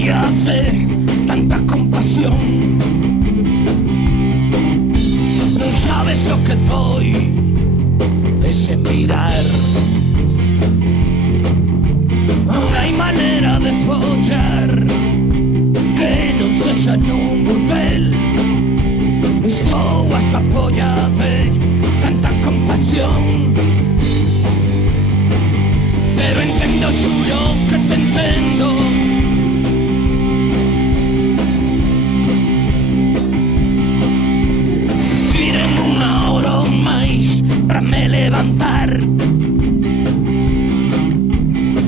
polla hace tanta compasión. No sabes lo que doy, ese mirar. No hay manera de follar que no sexa nun burdel. Estou hasta polla de tanta compasión. Pero entendo, juro que te entendo. Tiren unha hora ou máis para me levantar,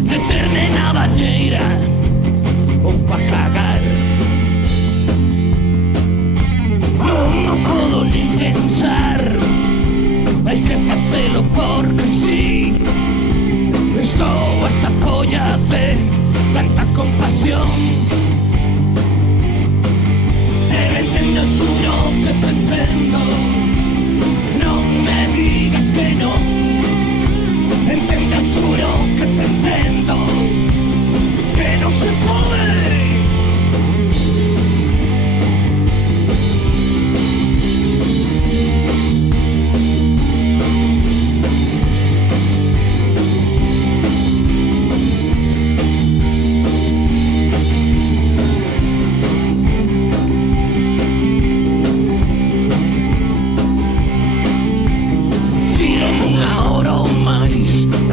meterme na bañeira ou pa cagar. Non podo nin pensar, hai que facelo porque sí. Estou hasta polla de tanta compasión. Pero entendo, juro que te entendo. Non me digas que non. Entendo, juro que te entendo. Que non se pode.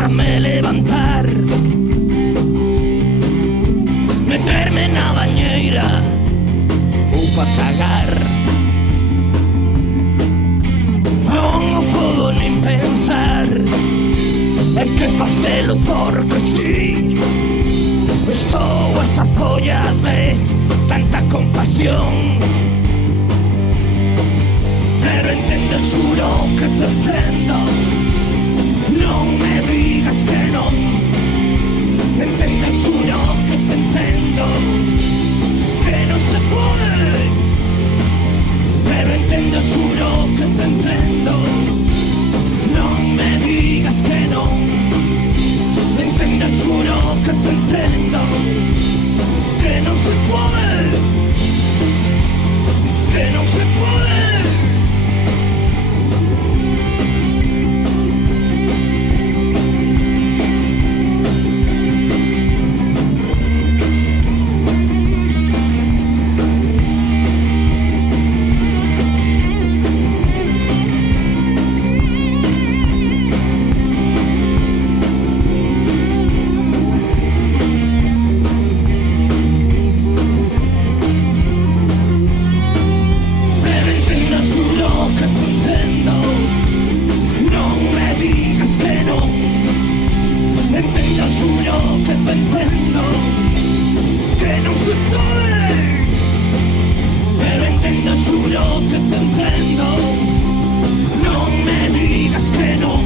Me levantar, meterme na bañeira ou pa cagar. Non o podo nin pensar, hai que facelo porque sí. Estou hasta polla de tanta compasión. Pero entendo, juro que te entendo. Non me digas que non. Entendo, juro que te entendo. Que non se pode. Pero entendo, juro que te entendo. Non me digas que non. Entendo, juro que te entendo. Que non se pode. Que non se pode. Entendo, juro que te entendo. Que non se pode. Pero entendo, juro que te entendo. Non me digas que non.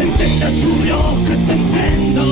Entendo, juro que te entendo.